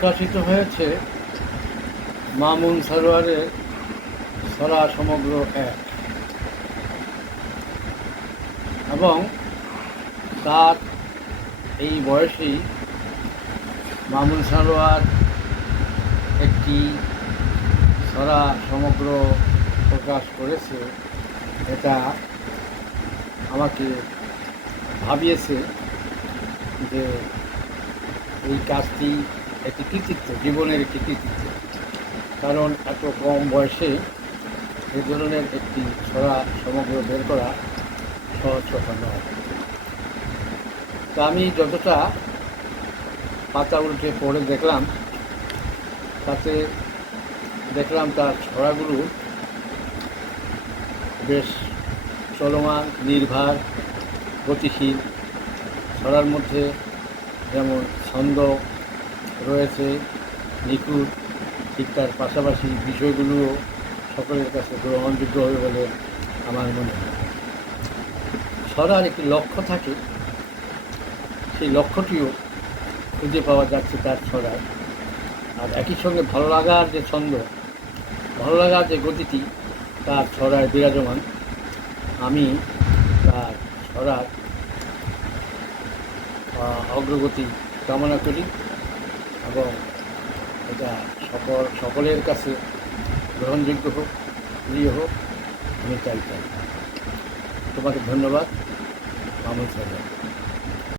প্রকাশিত হয়েছে মামুন সারোয়ারের ছড়া সমগ্র এক, এবং তার এই বয়সেই মামুন সারোয়ার একটি ছড়া সমগ্র প্রকাশ করেছে। এটা আমাকে ভাবিয়েছে যে এই কাজটি একটি কৃতিত্ব, জীবনের একটি কৃতিত্ব। কারণ এত কম বয়সে এই ধরনের একটি ছড়া সমগ্র বের করা সহজ কথা নয়। তা আমি যতটা পাতা উল্টে পড়ে দেখলাম, তাতে দেখলাম তার ছড়াগুলো বেশ চলমান, নির্ভর, গতিশীল। ছড়ার মধ্যে যেমন ছন্দ রয়েছে নিখুঁত, ঠিক তার পাশাপাশি বিষয়গুলোও সকলের কাছে গ্রহণযোগ্য হবে বলে আমার মনে হয়। ছড়ার একটি লক্ষ্য থাকে, সেই লক্ষ্যটিও খুঁজে পাওয়া যাচ্ছে তার ছড়ায়। আর একই সঙ্গে ভালো লাগার যে ছন্দ, ভালো লাগার যে গতিটি তার ছড়ায় বিরাজমান। আমি তার ছড়ার অগ্রগতি কামনা করি এবং এটা সকলের কাছে গ্রহণযোগ্য হোক, প্রিয় হোক, আমি চাই। তোমাকে ধন্যবাদ, মামুন সাহেব।